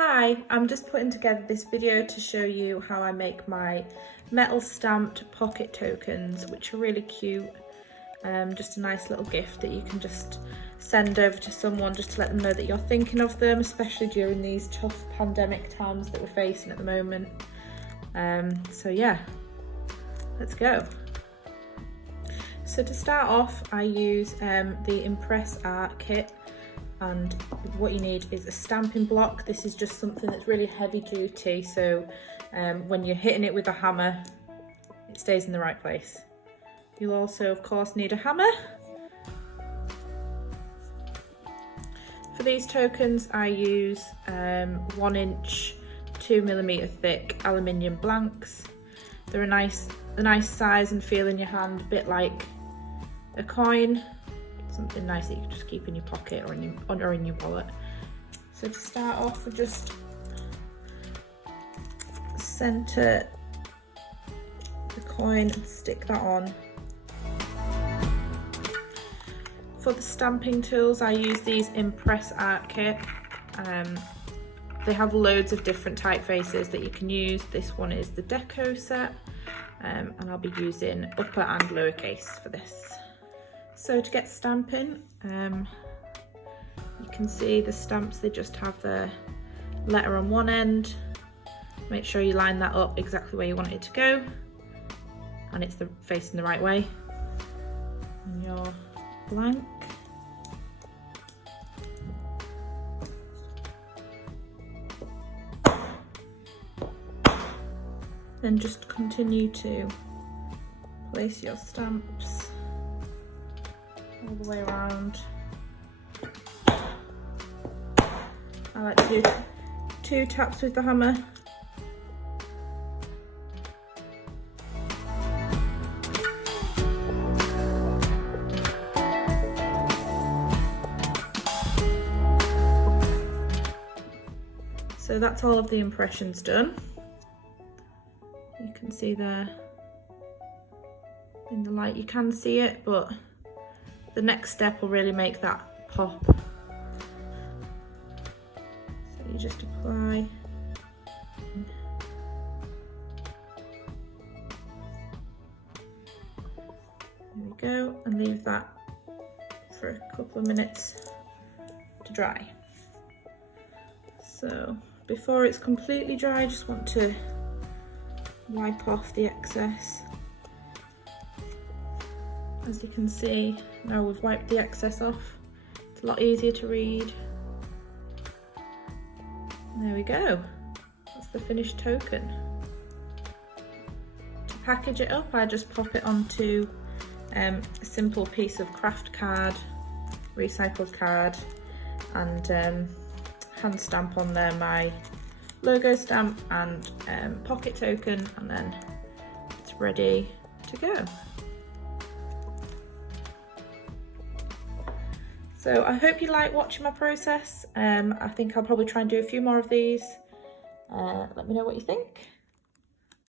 Hi, I'm just putting together this video to show you how I make my metal stamped pocket tokens, which are really cute. Just a nice little gift that you can just send over to someone just to let them know that you're thinking of them, especially during these tough pandemic times that we're facing at the moment. So yeah, let's go. So to start off, I use the Impress Art kit, and what you need is a stamping block. This is just something that's really heavy duty, so when you're hitting it with a hammer, it stays in the right place. You'll also, of course, need a hammer. For these tokens, I use 1 inch, 2mm thick aluminium blanks. They're a nice size and feel in your hand, a bit like a coin. Something nice that you can just keep in your pocket or in your wallet. So to start off, we just center the coin and stick that on. For the stamping tools, I use these Impress Art kit. They have loads of different typefaces that you can use. This one is the Deco set, and I'll be using upper and lowercase for this. So to get stamping, you can see the stamps, they just have the letter on one end. Make sure you line that up exactly where you want it to go, and it's facing the right way. And your blank. Then just continue to place your stamps all the way around. I like to do 2 taps with the hammer. So that's all of the impressions done. You can see there in the light, you can see it, but the next step will really make that pop. So you just apply. There we go, and leave that for a couple of minutes to dry. So before it's completely dry, I just want to wipe off the excess. As you can see, now we've wiped the excess off, it's a lot easier to read. There we go, that's the finished token. To package it up, I just pop it onto a simple piece of craft card, recycled card, and hand stamp on there my logo stamp and pocket token, and then it's ready to go. So I hope you like watching my process. I think I'll probably try and do a few more of these. Let me know what you think.